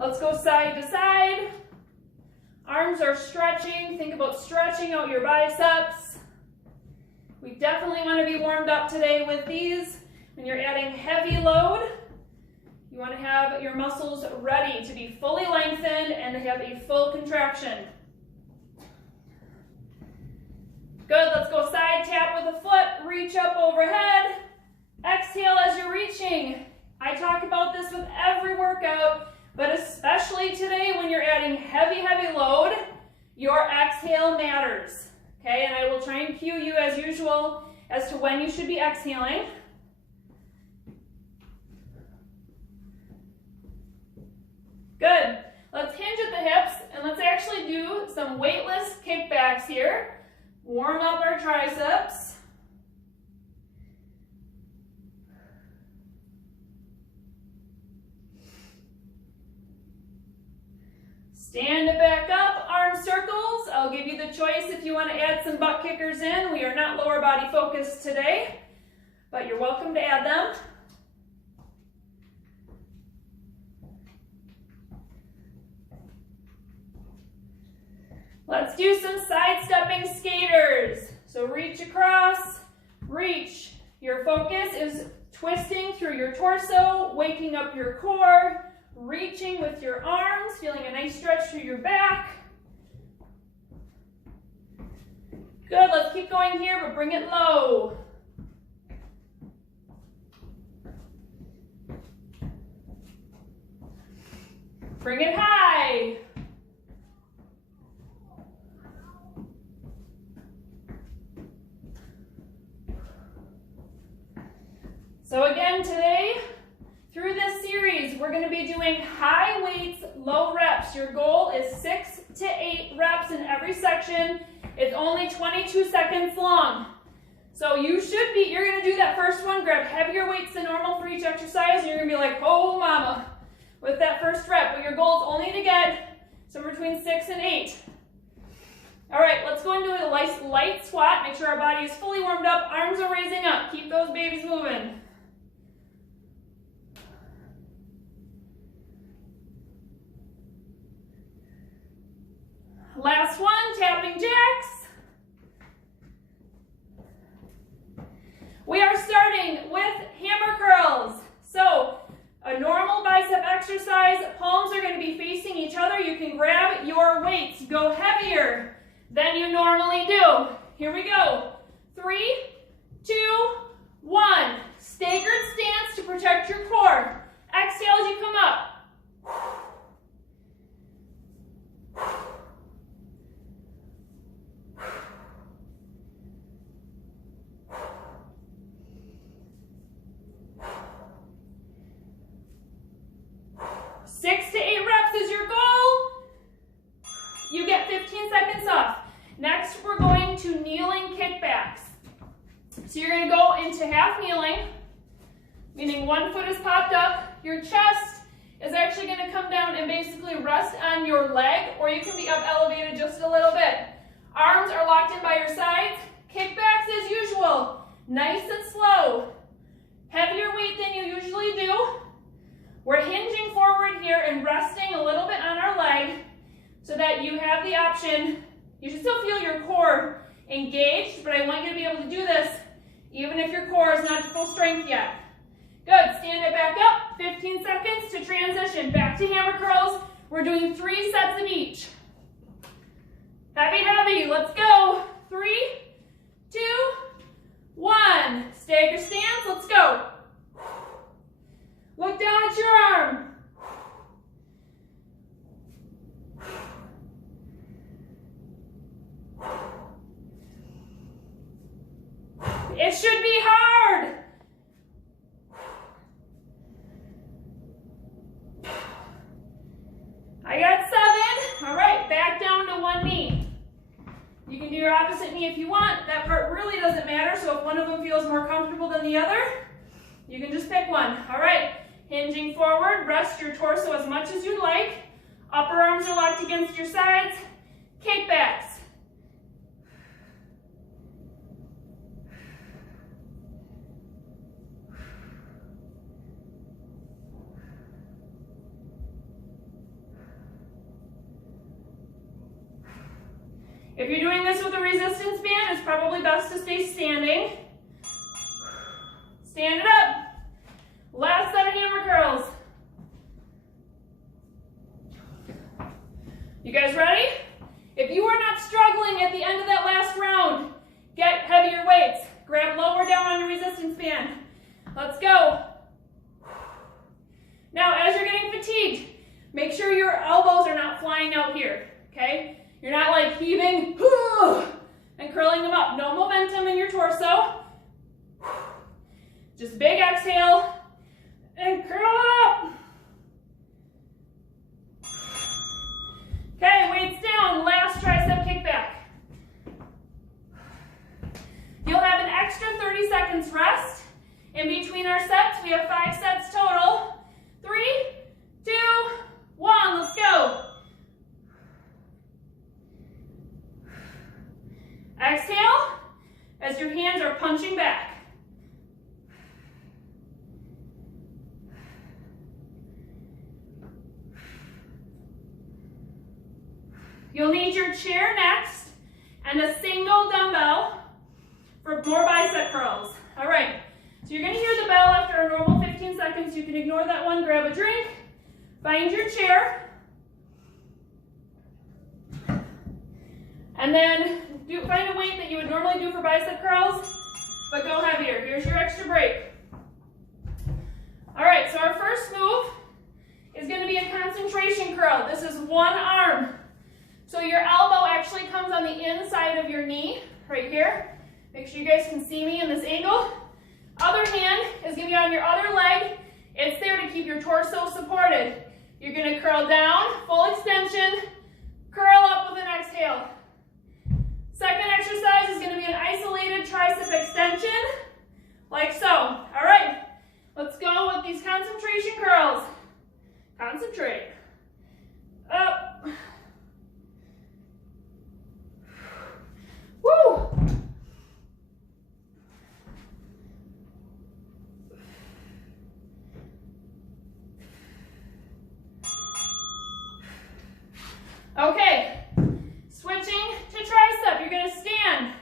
Let's go side to side. Arms are stretching. Think about stretching out your biceps. We definitely want to be warmed up today with these. When you're adding heavy load, you want to have your muscles ready to be fully lengthened and to have a full contraction. Good, let's go side tap with a foot, reach up overhead. Exhale as you're reaching. I talk about this with every workout, but especially today when you're adding heavy load, your exhale matters. Okay, and I will try and cue you as usual as to when you should be exhaling. Good. Let's hinge at the hips and let's actually do some weightless kickbacks here. Warm up our triceps. Stand it back up, arm circles. I'll give you the choice if you want to add some butt kickers in. We are not lower body focused today, but you're welcome to add them. Let's do some side-stepping skaters. So reach across, reach. Your focus is twisting through your torso, waking up your core, reaching with your arms, feeling a nice stretch through your back. Good, let's keep going here, but bring it low. Bring it high. So again today, through this series, we're going to be doing high weights, low reps. Your goal is 6 to 8 reps in every section. It's only 22 seconds long. So you're going to do that first one, grab heavier weights than normal for each exercise, and you're going to be like, oh mama, with that first rep. But your goal is only to get somewhere between 6 and 8. All right, let's go into a light squat. Make sure our body is fully warmed up. Arms are raising up. Keep those babies moving. Last one, tapping jacks. We are starting with hammer curls. So a normal bicep exercise, palms are going to be facing each other. You can grab your weights, go heavier than you normally do. Here we go. 3, 2, 1. Staggered stance to protect your core. Exhale as you come up. 6 to 8 reps is your goal. You get 15 seconds off. Next, we're going to kneeling kickbacks. So you're going to go into half kneeling, meaning one foot is popped up. Your chest is actually going to come down and basically rest on your leg, or you can be up elevated just a little bit. Arms are locked in by your sides. Kickbacks as usual, nice and slow. Heavier weight than you usually do. We're hinging forward here and resting a little bit on our leg so that you have the option. You should still feel your core engaged, but I want you to be able to do this even if your core is not to full strength yet. Good, stand it back up, 15 seconds to transition back to hammer curls. We're doing 3 sets of each. Heavy, let's go. 3, 2, 1. Stagger stance, let's go. Look down at your arm. It should be hard. I got 7. All right, back down to one knee. You can do your opposite knee if you want. That part really doesn't matter, so if one of them feels more comfortable than the other, you can just pick one. All right. Hinging forward, rest your torso as much as you'd like. Upper arms are locked against your sides. Kickbacks. If you're doing this with a resistance band, it's probably best to stay standing. Stand it up. Last set of hammer curls. You guys ready? If you are not struggling at the end of that last round, get heavier weights. Grab lower down on your resistance band. Let's go. Now, as you're getting fatigued, make sure your elbows are not flying out here, okay? You're not like heaving and curling them up. No momentum in your torso. Just big exhale and curl it up. Okay, weights down, last tricep kickback. You'll have an extra 30 seconds rest. In between our sets, we have 5 sets total. 3, 2, 1, let's go. Exhale as your hands are punching back. You'll need your chair next and a single dumbbell for more bicep curls. All right, so you're gonna hear the bell after a normal 15 seconds. You can ignore that one, grab a drink, find your chair, and then find a weight that you would normally do for bicep curls, but go heavier. Here's your extra break. All right, so our first move is gonna be a concentration curl. This is one arm. So your elbow actually comes on the inside of your knee, right here. Make sure you guys can see me in this angle. Other hand is gonna be on your other leg. It's there to keep your torso supported. You're gonna curl down, full extension, curl up with an exhale. Second exercise is gonna be an isolated tricep extension, like so. All right, let's go with these concentration curls. Concentrate. Up. Woo! Okay, switching to tricep. You're gonna stand.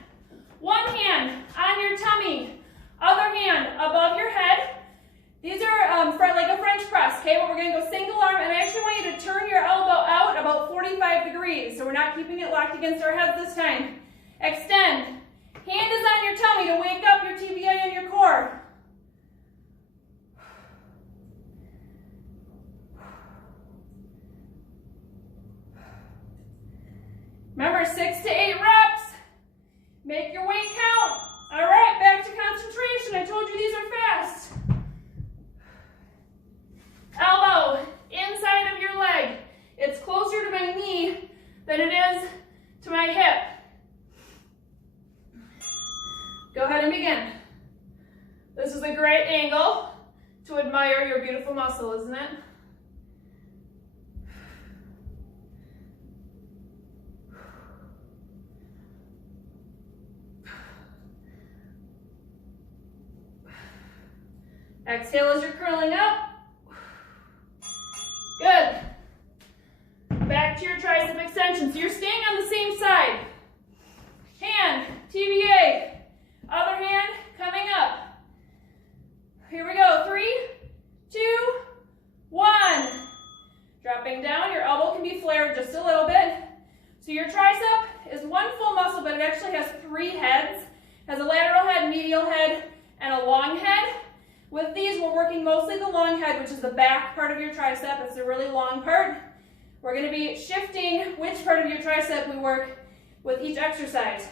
One hand on your tummy, other hand above your head. These are like a French press, okay? But we're gonna go single arm, and I actually want you to turn your elbow out about 45 degrees, so we're not keeping it locked against our heads this time. Extend. Hand is on your tummy to wake up your TBI and your core. Remember, 6 to 8 reps. Make your weight count. All right, back to concentration. I told you these are fast. Elbow inside of your leg. It's closer to my knee than it is to my hip. Go ahead and begin. This is a great angle to admire your beautiful muscle, isn't it? Exhale as you're curling up. Good. Back to your tricep extension. So you're staying on the same side. Hand, TBA. Other hand coming up. Here we go. 3, 2, 1. Dropping down. Your elbow can be flared just a little bit. So your tricep is one full muscle, but it actually has 3 heads. It has a lateral head, medial head, and a long head. With these, we're working mostly the long head, which is the back part of your tricep. It's a really long part. We're going to be shifting which part of your tricep we work with each exercise.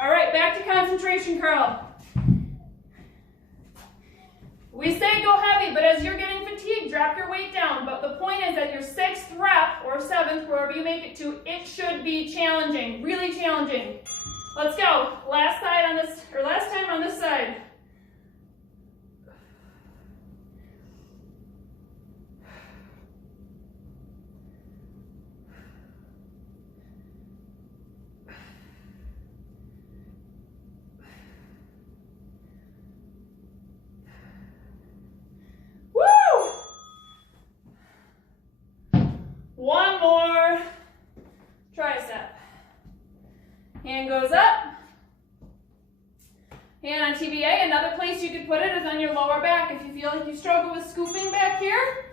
All right, back to concentration curl. We say go heavy, but as you're getting fatigued, drop your weight down. But the point is that your 6th rep or 7th, wherever you make it to, it should be challenging, really challenging. Let's go. Last time on this side. One more tricep. Hand goes up. Hand on TBA. Another place you could put it is on your lower back. If you feel like you struggle with scooping back here,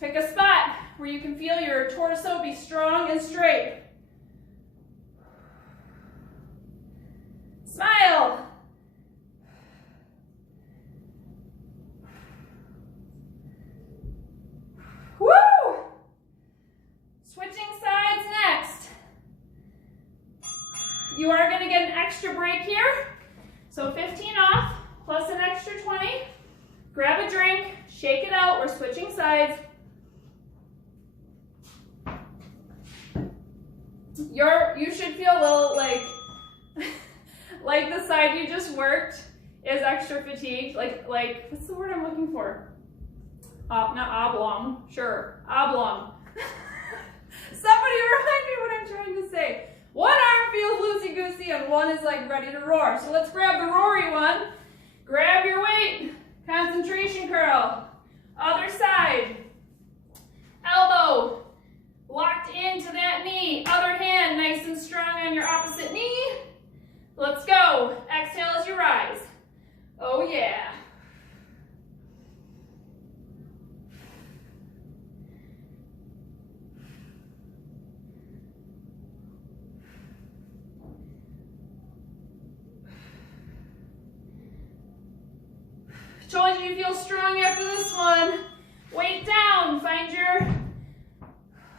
pick a spot where you can feel your torso be strong and straight. Smile. Woo! Switching sides next. You are going to get an extra break here. So 15 off plus an extra 20. Grab a drink, shake it out. We're switching sides. You should feel a little like the side you just worked is extra fatigued. Like what's the word I'm looking for? Not oblong. Sure, oblong. Somebody remind me what I'm trying to say. One arm feels loosey-goosey and one is like ready to roar. So let's grab the roary one. Grab your weight. Concentration curl. Other side. Elbow locked into that knee. Other hand nice and strong on your opposite knee. Let's go. Exhale as you rise. Oh yeah. Told you you feel strong after this one. Weight down. Find your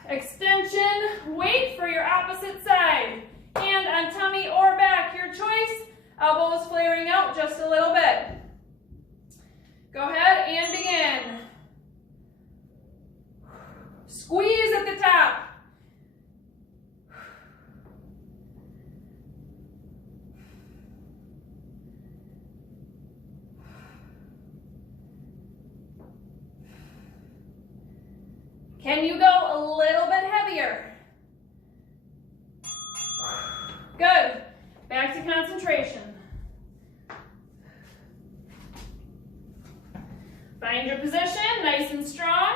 extension. Weight for your opposite side. Hand on tummy or back, your choice. Elbows flaring out just a little bit. Go ahead and begin. Squeeze at the top. Can you go a little bit heavier? Good. Back to concentration. Find your position, nice and strong.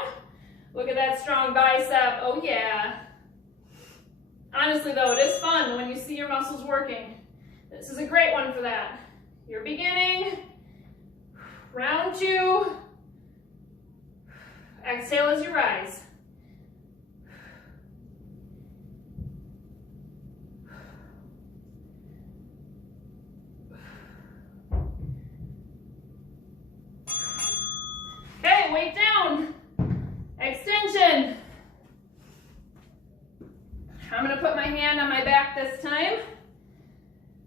Look at that strong bicep. Oh yeah. Honestly though, it is fun when you see your muscles working. This is a great one for that. You're beginning. Round 2. Exhale as you rise. Okay, weight down. Extension. I'm going to put my hand on my back this time.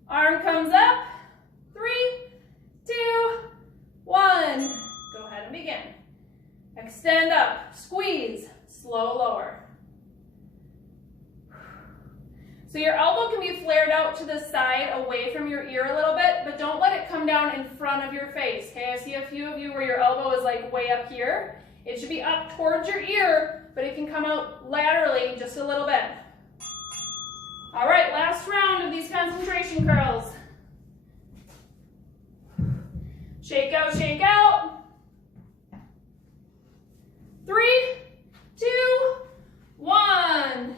Arm comes up. 3, 2, 1. Go ahead and begin. Extend up. Squeeze. Slow lower. So your elbow can be flared out to the side away from your ear a little bit, but don't let it come down in front of your face. Okay, I see a few of you where your elbow is like way up here. It should be up towards your ear, but it can come out laterally just a little bit. All right, last round of these concentration curls. Shake out, shake out. 3, 2, 1.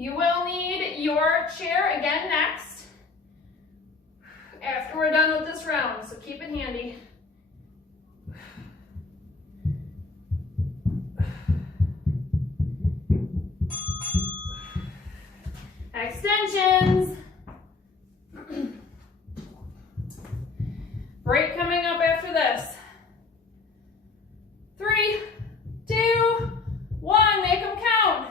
You will need your chair again next after we're done with this round, so keep it handy. Extensions. Break coming up after this. 3, 2, 1, make them count.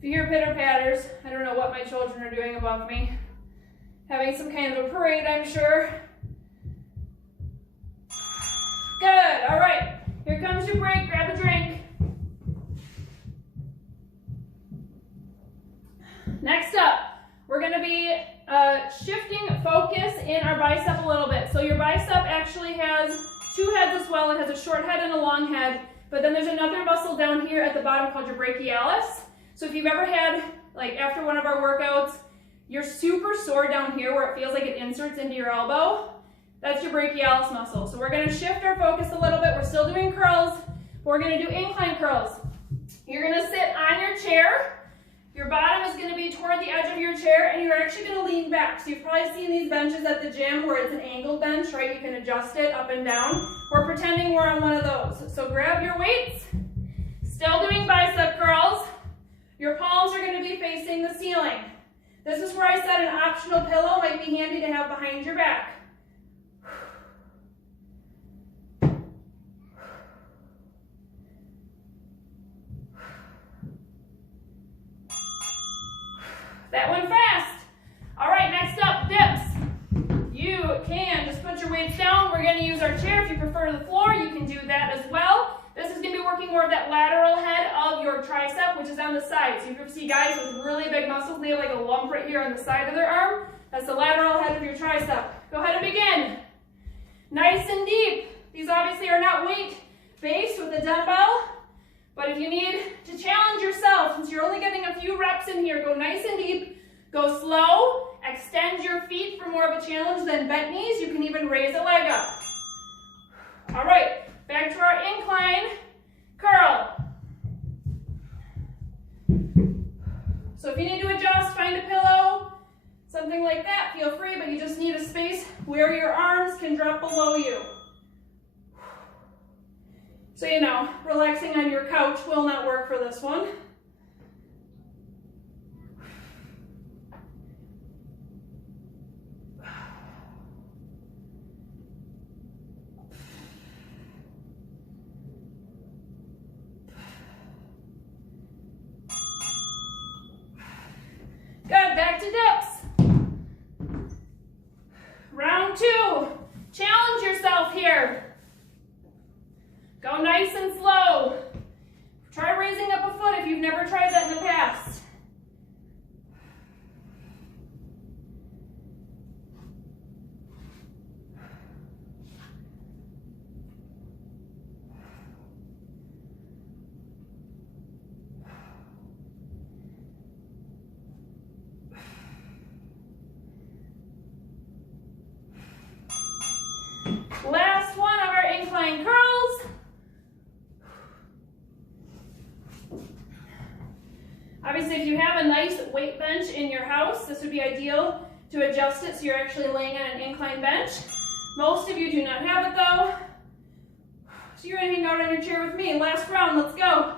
If you hear pitter-patters, I don't know what my children are doing above me. Having some kind of a parade, I'm sure. Good, all right. Here comes your break, grab a drink. Next up, we're gonna be shifting focus in our bicep a little bit. So your bicep actually has 2 heads as well. It has a short head and a long head. But then there's another muscle down here at the bottom called your brachialis. So if you've ever had, like after one of our workouts, you're super sore down here where it feels like it inserts into your elbow, that's your brachialis muscle. So we're gonna shift our focus a little bit. We're still doing curls, but we're gonna do incline curls. You're gonna sit on your chair. Your bottom is gonna be toward the edge of your chair, and you're actually gonna lean back. So you've probably seen these benches at the gym where it's an angled bench, right? You can adjust it up and down. We're pretending we're on one of those. So grab your weights, still doing bicep curls. Your palms are gonna be facing the ceiling. This is where I said an optional pillow might be handy to have behind your back. That went fast. All right, next up, dips. You can just put your weights down. We're gonna use our chair. If you prefer the floor, you can do that as well. This is gonna be working more of that lateral head of your tricep, which is on the side. So you can see guys with really big muscles, they have like a lump right here on the side of their arm. That's the lateral head of your tricep. Go ahead and begin. Nice and deep. These obviously are not weight-based with a dumbbell, but if you need to challenge yourself, since you're only getting a few reps in here, go nice and deep, go slow, extend your feet for more of a challenge than bent knees. You can even raise a leg up. All right, back to our incline curl. So if you need to adjust, find a pillow, something like that, feel free, but you just need a space where your arms can drop below you. So, you know, relaxing on your couch will not work for this one. Good, back to dips. Round two, challenge yourself here. Go nice and slow. Try raising up a foot if you've never tried that in the past. Last one of our incline curls. Obviously, if you have a nice weight bench in your house, this would be ideal to adjust it so you're actually laying on an incline bench. Most of you do not have it though. So you're gonna hang out on your chair with me. Last round, let's go.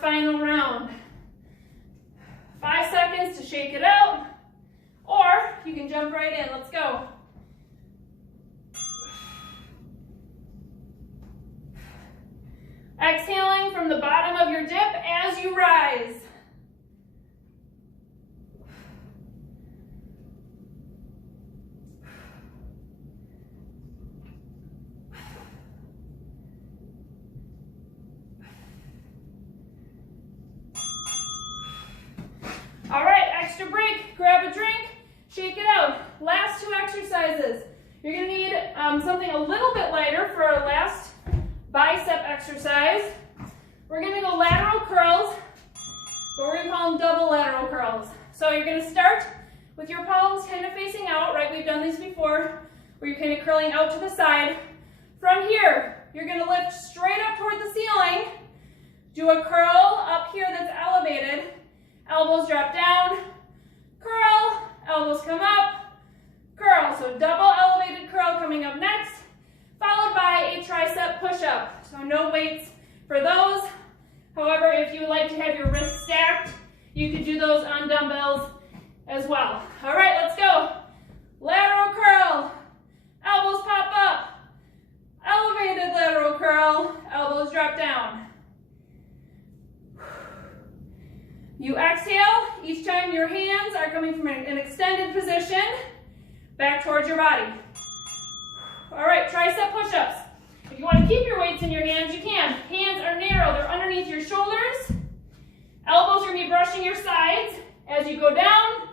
Final round. 5 seconds to shake it out, or you can jump right in. Let's go. Exhaling from the bottom of your dip as you rise. All right, extra break, grab a drink, shake it out. Last two exercises. You're gonna need something a little bit lighter for our last bicep exercise. We're gonna go lateral curls, but we're gonna call them double lateral curls. So you're gonna start with your palms kind of facing out, right? We've done these before, where you're kind of curling out to the side. From here, you're gonna lift straight up toward the ceiling, do a curl up here that's elevated, elbows drop down, curl, elbows come up, curl. So double elevated curl coming up next, followed by a tricep push-up. So no weights for those. However, if you would like to have your wrists stacked, you could do those on dumbbells as well. All right, let's go. Lateral curl, elbows pop up, elevated lateral curl, elbows drop down. You exhale each time your hands are coming from an extended position. back towards your body. All right, tricep push-ups. If you want to keep your weights in your hands, you can. Hands are narrow, they're underneath your shoulders. Elbows are going to be brushing your sides as you go down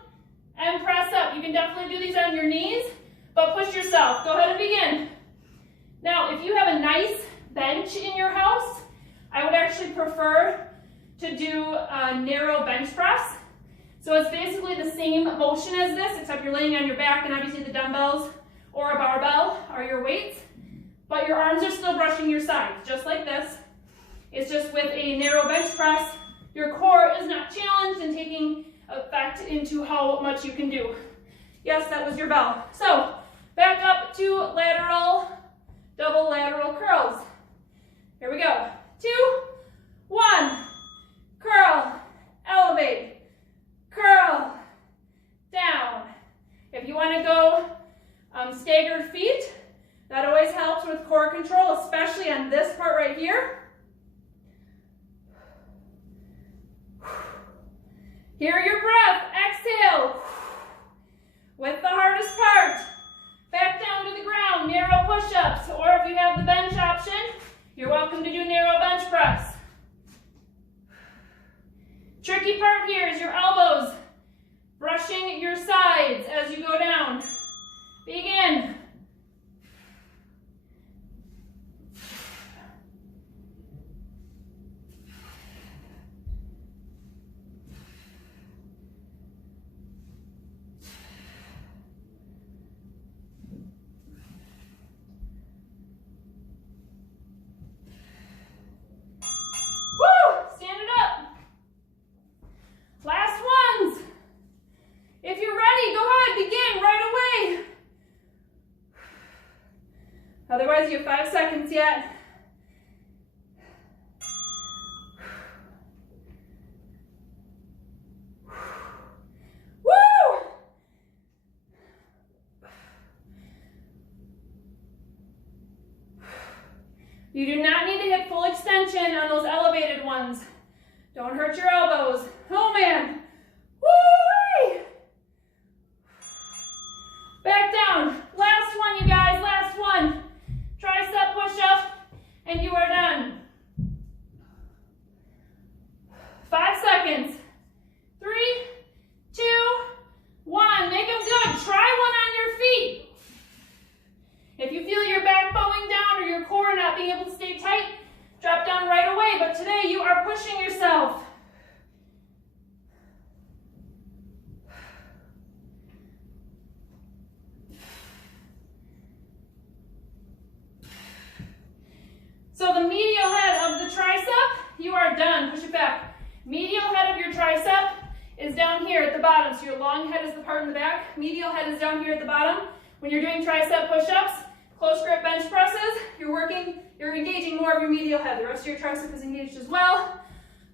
and press up. You can definitely do these on your knees, but push yourself. Go ahead and begin. Now, if you have a nice bench in your house, I would actually prefer to do a narrow bench press. So it's basically the same motion as this, except you're laying on your back, and obviously the dumbbells or a barbell are your weights, but your arms are still brushing your sides, just like this. It's just with a narrow bench press, your core is not challenged and taking effect into how much you can do. Yes, that was your bell. So back up to lateral, double lateral curls. Here we go. 2, 1, curl, elevate, curl, down. If you want to go staggered feet, that always helps with core control, especially on this part right here. Hear your breath. Exhale. With the hardest part, back down to the ground, narrow push-ups, or if you have the bench option, you're welcome to do narrow bench press. Tricky part here is your elbows brushing your sides as you go down. Begin. Otherwise, you have 5 seconds yet. Woo! You do not need to hit full extension on those elevated ones. Don't hurt your elbows. Oh man. Woo! Back down. Last one, you guys. Last one. Tricep push-up, and you are done. 5 seconds. 3, 2, 1. Make them good. Try one on your feet. If you feel your back bowing down or your core not being able to stay tight, drop down right away. But today you are pushing yourself. So the medial head of the tricep, you are done. Push it back. Medial head of your tricep is down here at the bottom. So your long head is the part in the back. Medial head is down here at the bottom. When you're doing tricep push-ups, close grip bench presses, you're engaging more of your medial head. The rest of your tricep is engaged as well.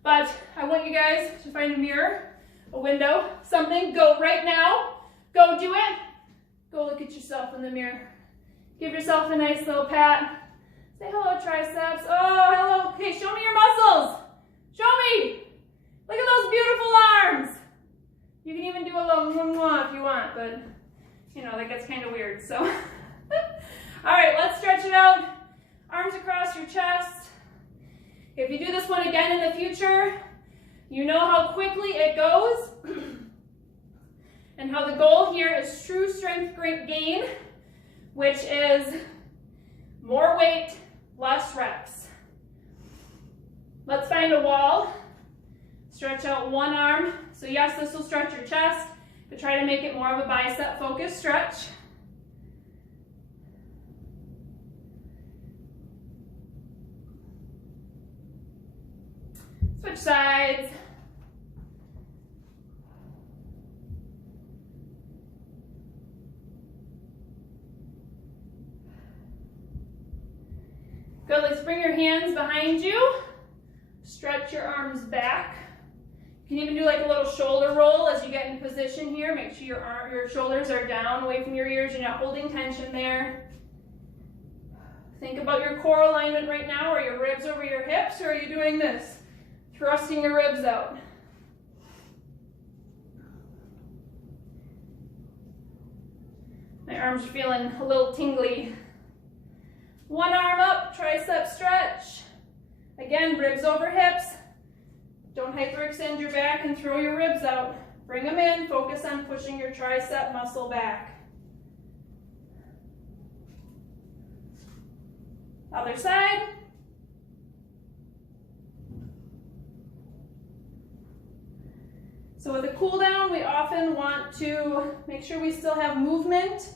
But I want you guys to find a mirror, a window, something. Go right now. Go do it. Go look at yourself in the mirror. Give yourself a nice little pat. Say hello, triceps. Oh, hello. Okay, show me your muscles. Show me. Look at those beautiful arms. You can even do a little mwah if you want, but you know, that gets kind of weird, so. All right, let's stretch it out. Arms across your chest. If you do this one again in the future, you know how quickly it goes and how the goal here is true strength gain, which is more weight, less reps. Let's find a wall. Stretch out one arm. So yes, this will stretch your chest, but try to make it more of a bicep focused stretch. Switch sides. Good, let's bring your hands behind you. Stretch your arms back. You can even do like a little shoulder roll as you get in position here. Make sure your shoulders are down away from your ears. You're not holding tension there. Think about your core alignment right now. Are your ribs over your hips, or are you doing this? Thrusting your ribs out. My arms are feeling a little tingly. One arm up, tricep stretch. Again, ribs over hips. Don't hyperextend your back and throw your ribs out. Bring them in, focus on pushing your tricep muscle back. Other side. So with a cool down, we often want to make sure we still have movement,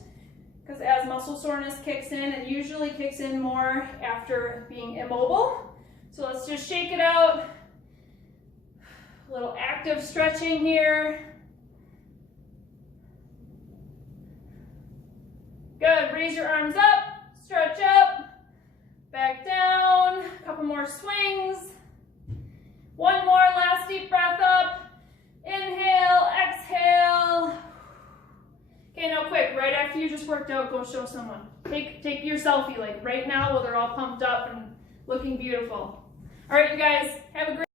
because as muscle soreness kicks in, it usually kicks in more after being immobile. So let's just shake it out. A little active stretching here. Good, raise your arms up, stretch up, back down, a couple more swings. One more, last deep breath up. Inhale, exhale. Okay, now quick, right after you just worked out, go show someone. Take your selfie, like right now while they're all pumped up and looking beautiful. All right, you guys, have a great